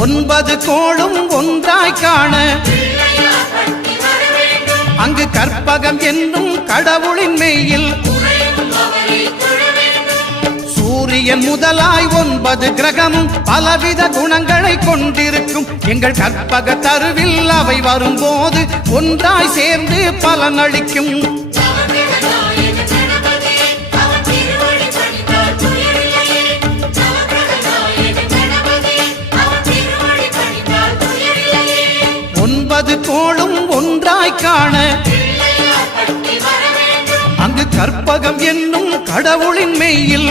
9 கோளும் ஒன்றாய் காண அங்கு கற்பகம் என்னும் கடவுளின் மெய்யில் சூரியன் முதலாய் 9 கிரகமும் பலவித குணங்களை கொண்டிருக்கும் எங்கள் கற்பக தருவில் அவை வரும்போது ஒன்றாய் சேர்ந்து பலனளிக்கும். கோளும் ஒன்றாய் காண அங்கு கற்பகம் என்னும் கடவுளின் மெய்யில்